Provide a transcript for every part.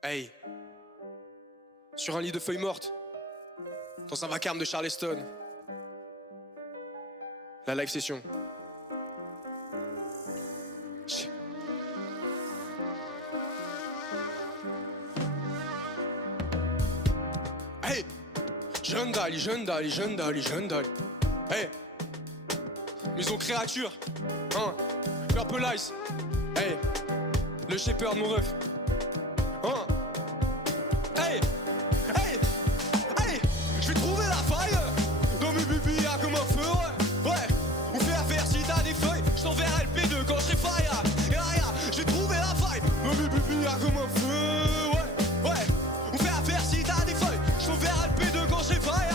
Hey, sur un lit de feuilles mortes, dans un vacarme de Charleston, la live session. Hey, jeune Dali, jeune Dali, jeune Dali, jeune Dali. Hey, maison créature, hein, Purple Ice. Hey, le shepherd mon ref. Hein. Hey, hey, hey, je vais trouver la faille dans mes bébés comme un feu, ouais. Ouais, on fait affaire si t'as des feuilles, je t'enverrai le P2 quand je serai faille. Je vais trouver la faille dans mes bébés comme un feu, ouais. Ouais, on fait affaire si t'as des feuilles, je t'enverrai le P2 quand je serai faille.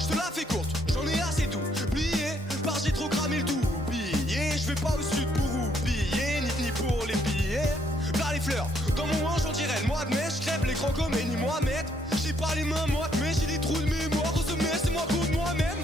Je te la fais courte, j'en ai assez tout oublié, parce que j'ai trop cramé le tout oublié. Je vais pas au sud pour oublier, ni pour les billets. Vers les fleurs, dans mon hanche on dirait le mois de mai. Je crève l'écran comme Eni Mohamed. J'ai pas les mains moites mais j'ai des trous de mémoire au sommet, c'est moi contre moi-même.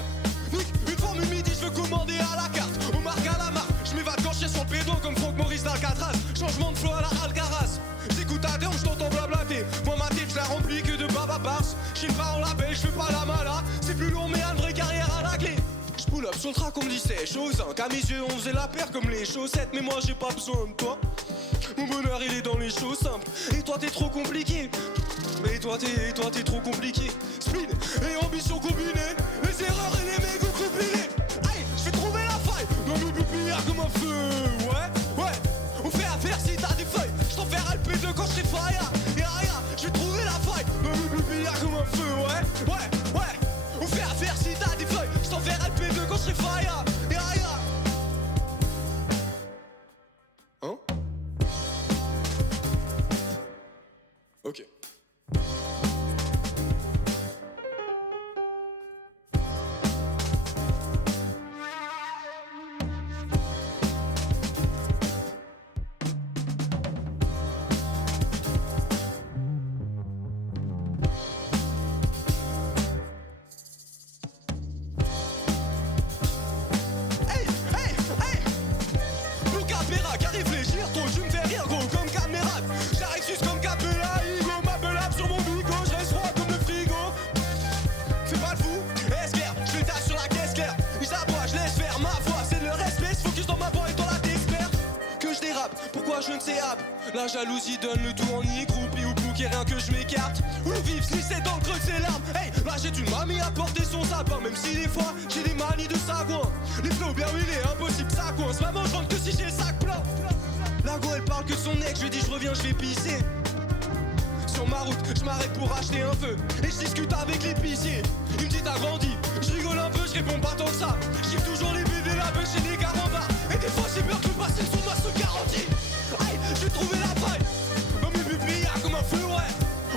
Une formule midi, je veux commander à la carte, au marque à la marque. Je m'évade quand je suis sur le pédo comme Franck Maurice d'Alcatraz. Changement de flow à la Alcaraz. J'écoute à terme, je t'entends blablater. Moi ma tête je la remplis que de baba bars. J'sais pas on l'appelle, je fais pas la mala. C'est plus long mais une vraie carrière à la clé. J'pull up sur le track, on me dit c'est chose. Qu'à mes yeux on faisait la paire comme les chaussettes. Mais moi j'ai pas besoin de toi. Mon bonheur il est dans les choses simples. Et toi t'es trop compliqué. Et toi t'es trop compliqué. Speed et ambition combinée. Les erreurs et les mégots compilés. Aïe, je vais trouver la faille dans mes pupilles comme un feu. Ouais, ouais, on fait affaire si t'as des feuilles. Je t'enverrai le P2 quand je serai faille. Je vais trouver la faille dans mes pupilles comme un feu. Ouais, ouais, ouais, on fait affaire si t'as des feuilles. Je t'enverrai le P2 quand je serai faille. Hein? Ok. Hey, hey, hey! Blue Capera qui réfléchir trop, tu me fais rire gros comme caméra. J'arrive juste comme Capella, Igo m'appelle up sur mon bigo, je reste froid comme le frigo. Fais pas le fou, esquerre, je fais tasse sur la caisse claire. Ils s'aboient, je laisse faire ma voix, c'est le respect, focus dans ma voix et toi la t'expert. Que je dérape, pourquoi je ne sais hap. La jalousie donne le tout en y-groupe ou bouquet, rien que je m'écarte. Ou vivre, si c'est dans le creux de ses larmes. Hey, là j'ai une mamie à porter son sapin, même si des fois j'ai des manies de sagouin. Les flots bien huilés, impossible ça coince. Maman je rentre que si j'ai le sac plein. La go elle parle que de son ex, je lui dis je reviens, je vais pisser. Sur ma route, je m'arrête pour acheter un feu. Et je discute avec l'épicier. Il me dit t'as grandi, je rigole un peu, je réponds pas tant que ça. J'ai toujours les bébés la beuh chez les carambar. Et des fois j'ai peur que le passé sur moi se garantit. Aïe, j'ai trouvé la faille dans mes bébés comme un feu, ouais.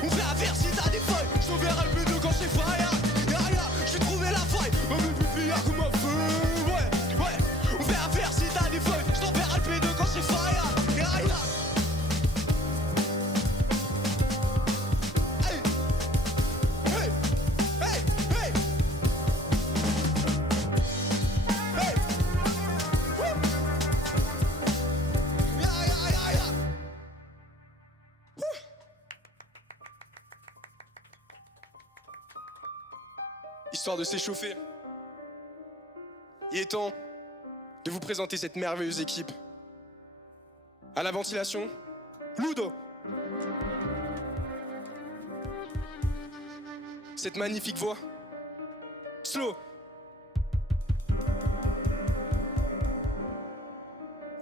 On fait affaire si t'as des feuilles, je t'enverrai le P2 quand j'ai faille. J'ai trouvé la faille dans mes bébés comme un feu, ouais, ouais. On fait affaire si t'as des feuilles, je t'enverrai le P2 quand j'ai faille. Histoire de s'échauffer, il est temps de vous présenter cette merveilleuse équipe. À la ventilation, Ludo. Cette magnifique voix, Slow.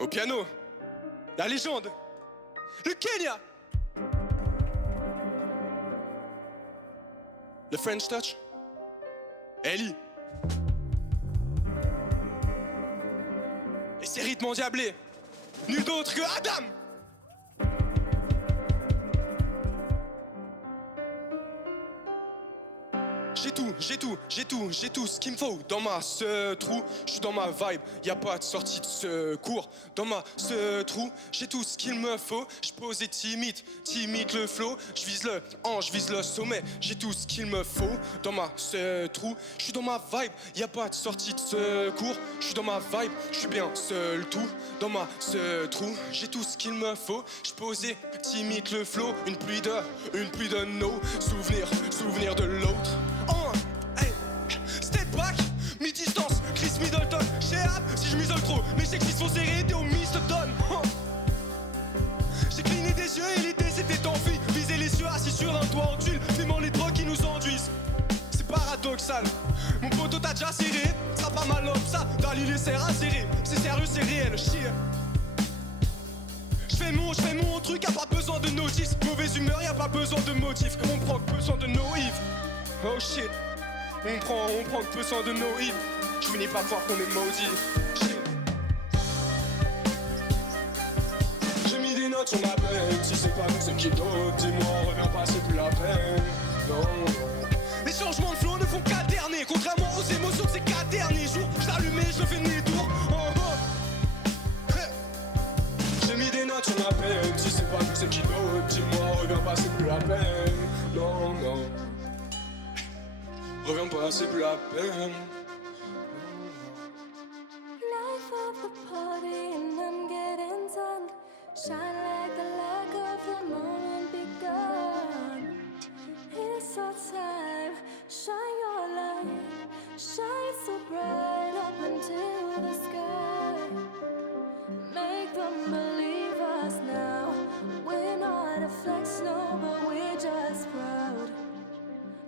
Au piano, la légende, le Kenya. Le French Touch, Ellie. Et ses rythmes endiablés, nul d'autre que Adam. j'ai tout ce qu'il me faut dans ma ce trou. Je suis dans ma vibe, y a pas de sortie de secours. Dans ma ce trou, j'ai tout ce qu'il me faut. Je posais timide le flow. Je vise le ange, je vise le sommet. J'ai tout ce qu'il me faut dans ma ce trou. Je suis dans ma vibe, y a pas de sortie de secours. Je suis dans ma vibe, je suis bien seul tout. Dans ma ce trou, j'ai tout ce qu'il me faut. Je posais timide le flow. Une pluie de nos souvenirs de l'autre. Hey, step back, mi-distance, Chris Middleton, Sheab, si je m'isole trop, mes sexy sont serrés, t'es au Middleton. J'ai cligné des yeux et l'idée s'était enfuie. Viser les cieux assis sur un toit en tuile, fumant les drogues qui nous enduisent. C'est paradoxal, mon poteau t'a déjà serré, ça pas mal homme ça, Dali les serre à serrer. C'est sérieux, c'est réel, chier. J'fais mon truc, y'a pas besoin de notice. Mauvaise humeur, y'a pas besoin de motif. On prend que besoin de no Yves. Oh shit. On prend que besoin de no Yves. J'finis par croire qu'on est maudit. Shit. J'ai mis des notes sur ma peine. Si c'est pas nous, c'est qui d'autre? Dis-moi, reviens pas, c'est plus la peine. Non. Les changements de flow ne font qu'alterner. Contrairement aux émotions de ces 4 derniers jours. J't'allumais, je fais mes tours. J'ai mis des notes sur ma peine. Si c'est pas nous, c'est qui d'autre? Dis-moi, reviens pas, c'est plus la peine. Non, non. Reviens pas, c'est plus la peine. Life of the party and I'm getting done. Shine like the light of the moment begun. It's our time. Shine your light. Shine so bright up into the sky. Make them believe us now. We're not a flex, no, but we're just proud.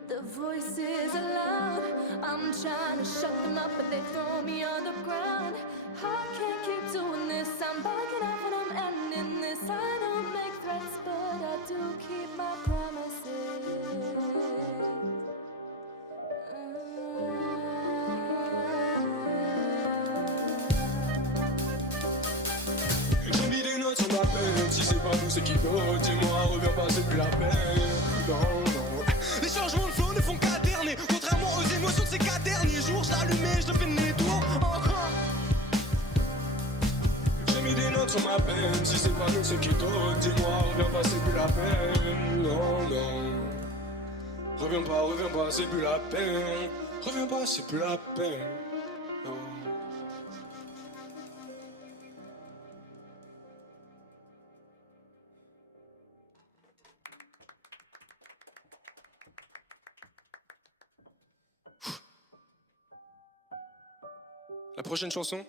The voices are loud. I'm trying to shut them up, but they throw me on the ground. I can't keep doing this. I'm backing up and I'm ending this. I don't make threats, but I do keep my promises. J'ai mis des notes sur ma peine. Si c'est pas nous, c'est qui d'autre? Dis-moi, reviens pas, c'est plus la peine. Non, non. Les changements de flow ne font qu'alterner. Contrairement aux émotions de ces 4 derniers jours. J'allumais, je fais mes tours. J'ai mis des notes sur ma peine. Si c'est pas nous, c'est qui d'autre? Dis-moi, reviens pas, c'est plus la peine. Non, non. Reviens pas, c'est plus la peine. Reviens pas, c'est plus la peine. Non. La prochaine chanson,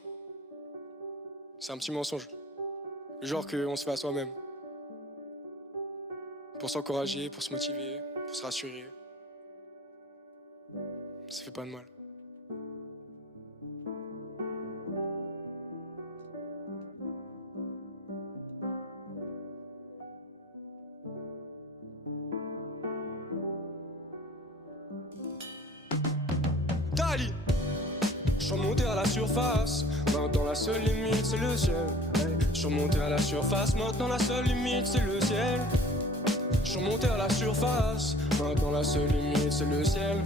c'est un petit mensonge. Le genre qu'on se fait à soi-même. Pour s'encourager, pour se motiver, pour se rassurer. Ça fait pas de mal. Dali! Je suis remonté à la surface, maintenant la seule limite c'est le ciel. Je suis remonté à la surface, maintenant la seule limite c'est le ciel. Je suis remonté à la surface, maintenant la seule limite c'est le ciel.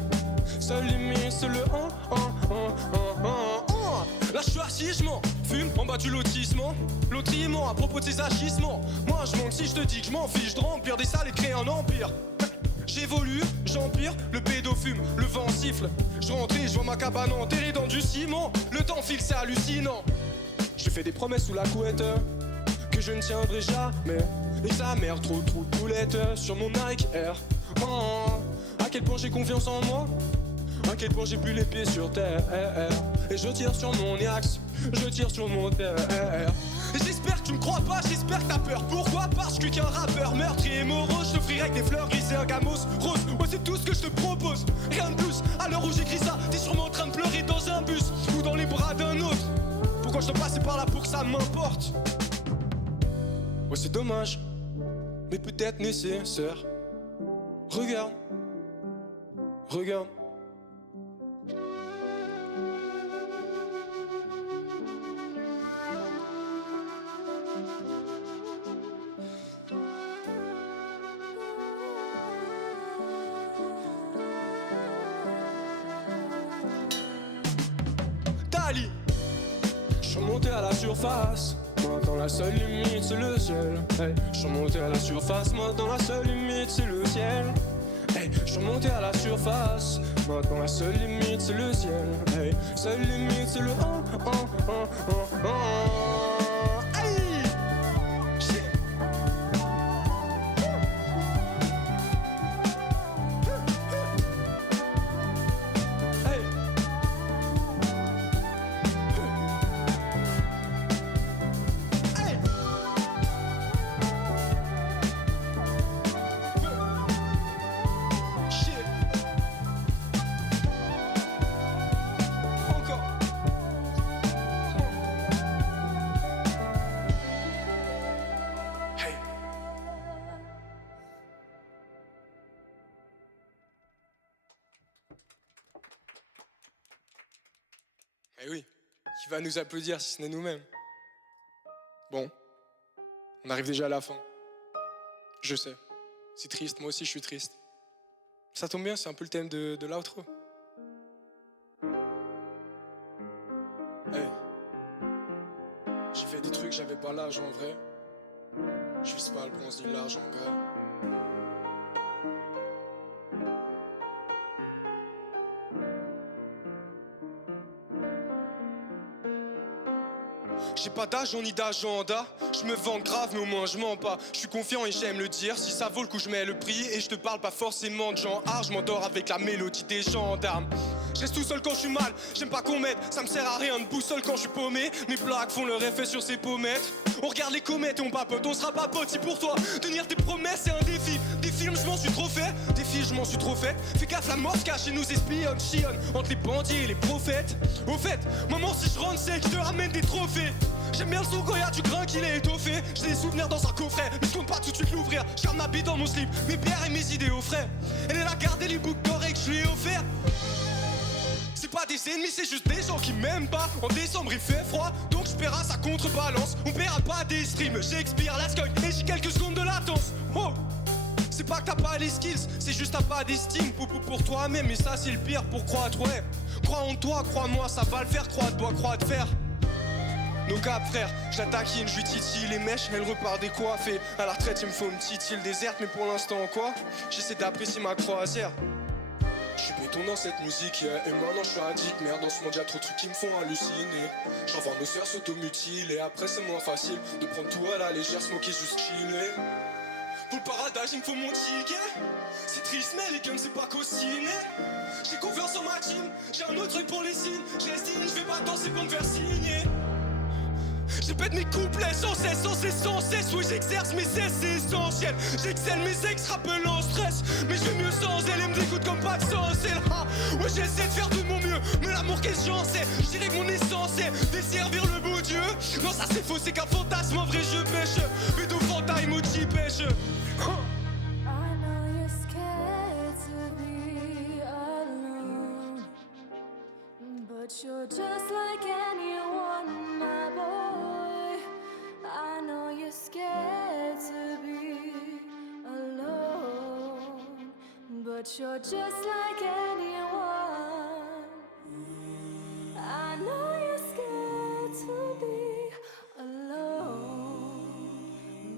Seule limite c'est le Là je suis assis, je m'en fume en bas du lotissement. Lotriment à propos de ces agissements. Moi je mens si je te dis que je m'en fiche de remplir des salles et créer un empire. J'évolue, j'empire, le pédo fume, le vent siffle. Je rentre et je vois ma cabane enterrée dans du ciment. Le temps file, c'est hallucinant. Je fais des promesses sous la couette que je ne tiendrai jamais. Et sa mère trop de boulettes sur mon Nike Air. À quel point j'ai confiance en moi, à quel point j'ai plus les pieds sur terre. Et je tire sur mon axe, je tire sur mon terre. Et j'espère que tu me crois pas, j'espère que t'as peur. Pourquoi? Parce que qu'un rappeur meurtrier et morose, je t'offrirai avec des fleurs grises et un gamos rose. Ouais, c'est tout ce que je te propose, rien de plus. À l'heure où j'écris ça, t'es sûrement en train de pleurer dans un bus ou dans les bras d'un autre. Pourquoi je dois passer par là pour que ça m'importe? Ouais, c'est dommage, mais peut-être nécessaire. Regarde, regarde. suis remonté à la surface. Maintenant la seule limite c'est le ciel. Hey, je suis remonté à la surface. Maintenant la seule limite c'est le ciel. Hey, je suis remonté à la surface. Maintenant la seule limite c'est le ciel. Hey, seule limite c'est le Hey, shit. Hey. Hey. Shit. Encore. Hey. Eh oui, qui va nous applaudir si ce n'est nous-mêmes? Bon, on arrive déjà à la fin. Je sais, c'est triste, moi aussi je suis triste. Ça tombe bien, c'est un peu le thème de l'outro. Hey. J'ai fait des trucs, j'avais pas l'âge en vrai. Je vise pas le bronze ni l'argent, gars. J'ai pas d'agent ni d'agenda, je me vante grave mais au moins je mens pas. Je suis confiant et j'aime le dire, si ça vaut le coup je mets le prix. Et je te parle pas forcément de gens hard, je m'endors avec la mélodie des gendarmes. Je reste tout seul quand je suis mal, j'aime pas qu'on m'aide, ça me sert à rien de boussole quand je suis paumé. Mes blagues font leur effet sur ces pommettes. On regarde les comètes et on papote, on sera pas potes. Si pour toi, tenir tes promesses c'est un défi. Des films je m'en suis trop fait, des filles je m'en suis trop fait. Fais gaffe la mort cache et nous espionne, chionne entre les bandits et les prophètes. Au fait, maman si je rentre c'est que je te ramène des trophées. J'aime bien le son quand y'a du grain qu'il est étoffé. J'ai des souvenirs dans un coffret, mais je compte pas tout de suite l'ouvrir. Je garde ma bite dans mon slip, mes bières et mes idées au frais. Elle est là garder les boucles d'oreilles que je lui ai offert. C'est pas des ennemis, c'est juste des gens qui m'aiment pas. En décembre il fait froid, donc je paiera sa contrebalance. On paiera pas des streams, j'expire la skunk et j'ai quelques secondes de latence. Oh, c'est pas que t'as pas les skills, c'est juste t'as pas d'estime pour toi-même. Et ça c'est le pire pour croître, ouais. Crois en toi, crois-moi, ça va le faire, crois de faire. Nos cap frère, je la taquine, je lui titille les mèches, elle repart décoiffée. À la retraite il me faut une petite île déserte, mais pour l'instant quoi, j'essaie d'apprécier ma croisière. Je suis béton dans cette musique, yeah. Et maintenant je suis addict, merde, dans ce monde y'a trop de trucs qui me font halluciner. J'en vois nos sœurs s'automutilent, et après c'est moins facile de prendre tout à la légère, smoker juste chiller. Pour le paradise il me faut mon ticket. C'est triste mais les guns c'est pas cautionné. J'ai confiance en ma team, j'ai un autre truc pour les signes. Je reste digne, je vais pas danser pour me faire signer. J'épète mes couplets sans cesse. Oui j'exerce mais c'est essentiel. J'excelle mes ex rappels en stress. Mais je vais mieux sans elle, elle me dégoûte comme pas de sens. Ouais j'essaie de faire de mon mieux, mais l'amour qu'elle j'en sais. Je dirais que mon essence est desservir le beau Dieu. Non ça c'est faux, c'est qu'un fantasme, en vrai je pêche. Mais de fanta emoji pêche. I know you're scared to be alone, but you're just like anyone, my boy. I know you're scared to be alone, but you're just like anyone. I know you're scared to be alone,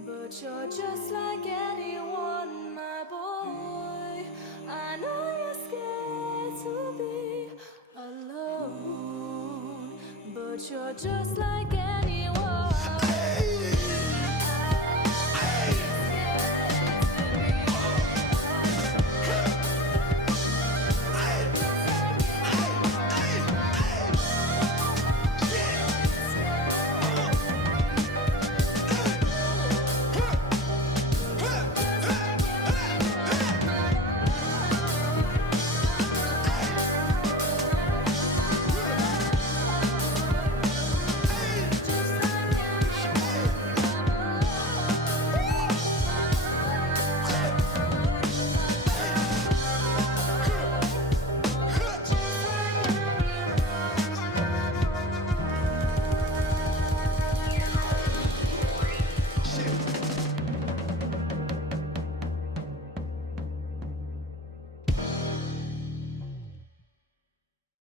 but you're just like anyone, my boy. I know you're scared to be alone, but you're just like anyone.